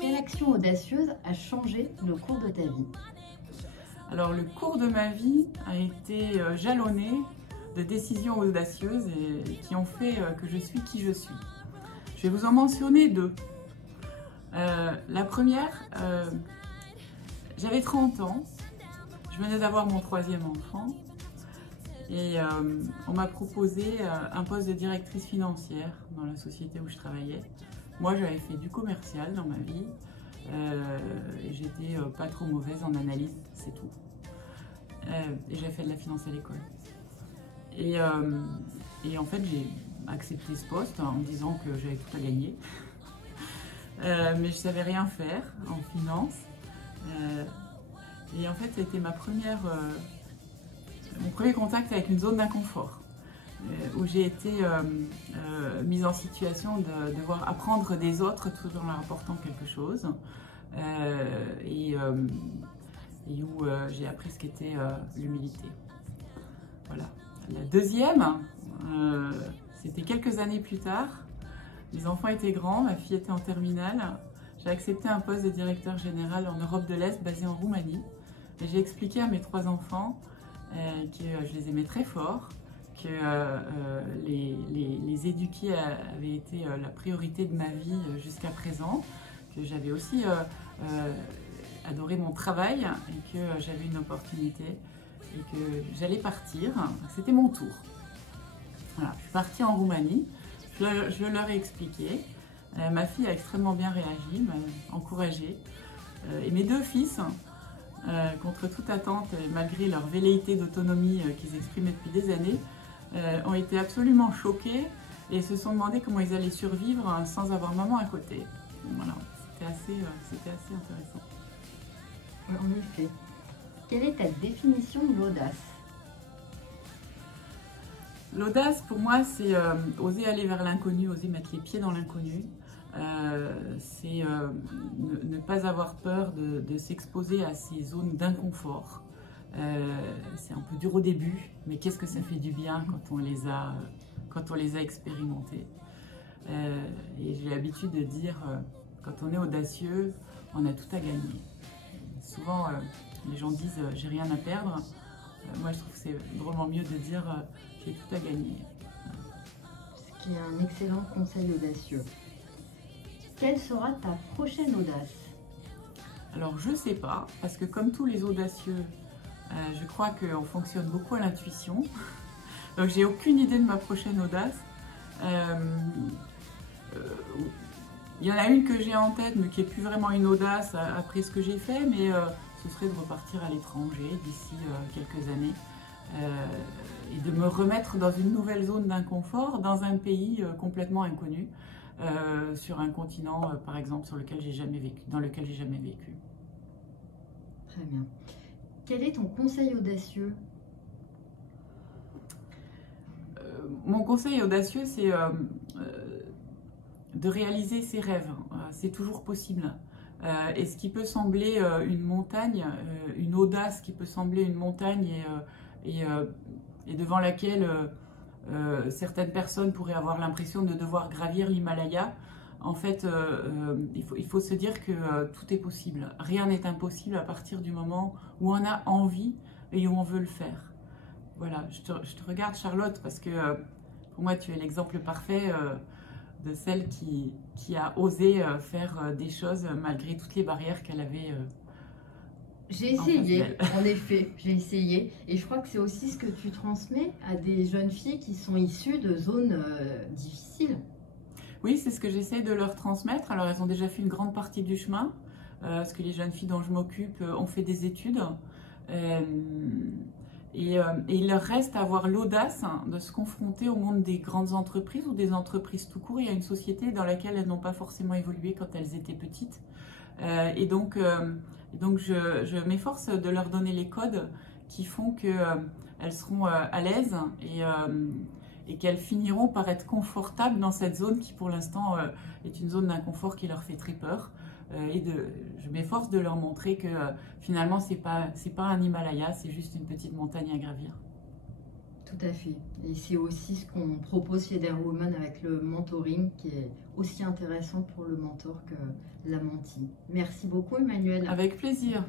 Quelle action audacieuse a changé le cours de ta vie? Alors le cours de ma vie a été jalonné de décisions audacieuses et qui ont fait que je suis qui je suis. Je vais vous en mentionner deux. La première, j'avais 30 ans, je venais d'avoir mon 3e enfant et on m'a proposé un poste de directrice financière dans la société où je travaillais. Moi j'avais fait du commercial dans ma vie et j'étais pas trop mauvaise en analyse, c'est tout. Et j'ai fait de la finance à l'école. Et en fait, j'ai accepté ce poste en me disant que j'avais tout à gagner. Mais je ne savais rien faire en finance. Et en fait, ça a été mon premier contact avec une zone d'inconfort, où j'ai été mise en situation de devoir apprendre des autres tout en leur apportant quelque chose. Et où j'ai appris ce qu'était l'humilité. Voilà. La deuxième, c'était quelques années plus tard. Les enfants étaient grands, ma fille était en terminale. J'ai accepté un poste de directeur général en Europe de l'Est, basé en Roumanie. Et j'ai expliqué à mes 3 enfants que je les aimais très fort, que les éduquer avait été la priorité de ma vie jusqu'à présent, que j'avais aussi adoré mon travail et que j'avais une opportunité et que j'allais partir. C'était mon tour. Voilà, je suis partie en Roumanie, je leur ai expliqué. Ma fille a extrêmement bien réagi, m'a encouragée. Et mes 2 fils, contre toute attente, malgré leur velléité d'autonomie qu'ils exprimaient depuis des années, ont été absolument choqués et se sont demandé comment ils allaient survivre sans avoir maman à côté. Voilà, c'était assez intéressant. En effet. Quelle est ta définition de l'audace? L'audace, pour moi, c'est oser aller vers l'inconnu, oser mettre les pieds dans l'inconnu. C'est ne pas avoir peur de s'exposer à ces zones d'inconfort. C'est un peu dur au début, mais qu'est-ce que ça fait du bien quand on les a expérimentées. Et j'ai l'habitude de dire, quand on est audacieux, on a tout à gagner. Souvent, les gens disent « j'ai rien à perdre ». Moi, je trouve que c'est drôlement mieux de dire « j'ai tout à gagner ». Ce qui est un excellent conseil audacieux. Quelle sera ta prochaine audace? Alors, je ne sais pas, parce que comme tous les audacieux, je crois qu'on fonctionne beaucoup à l'intuition. Donc, j'ai aucune idée de ma prochaine audace. Il y en a une que j'ai en tête, mais qui n'est plus vraiment une audace après ce que j'ai fait, mais ce serait de repartir à l'étranger d'ici quelques années et de me remettre dans une nouvelle zone d'inconfort, dans un pays complètement inconnu, sur un continent, par exemple, dans lequel j'ai jamais vécu. Très bien. Quel est ton conseil audacieux? Mon conseil audacieux, c'est de réaliser ses rêves. C'est toujours possible. Et ce qui peut sembler une montagne, une audace qui peut sembler une montagne et devant laquelle certaines personnes pourraient avoir l'impression de devoir gravir l'Himalaya, en fait, il faut se dire que tout est possible. Rien n'est impossible à partir du moment où on a envie et où on veut le faire. Voilà, je te regarde, Charlotte, parce que pour moi, tu es l'exemple parfait de celle qui a osé faire des choses malgré toutes les barrières qu'elle avait. J'ai essayé, en effet, j'ai essayé. Et je crois que c'est aussi ce que tu transmets à des jeunes filles qui sont issues de zones difficiles. Oui, c'est ce que j'essaie de leur transmettre. Alors, elles ont déjà fait une grande partie du chemin, parce que les jeunes filles dont je m'occupe ont fait des études. Et il leur reste à avoir l'audace de se confronter au monde des grandes entreprises ou des entreprises tout court. Il y a une société dans laquelle elles n'ont pas forcément évolué quand elles étaient petites. Et donc je m'efforce de leur donner les codes qui font qu'elles seront à l'aise et qu'elles finiront par être confortables dans cette zone qui pour l'instant est une zone d'inconfort qui leur fait très peur. Je m'efforce de leur montrer que finalement c'est pas un Himalaya, c'est juste une petite montagne à gravir. tout à fait. Et c'est aussi ce qu'on propose chez Dare Woman avec le mentoring, qui est aussi intéressant pour le mentor que la mentie. Merci beaucoup, Emmanuel. Avec plaisir.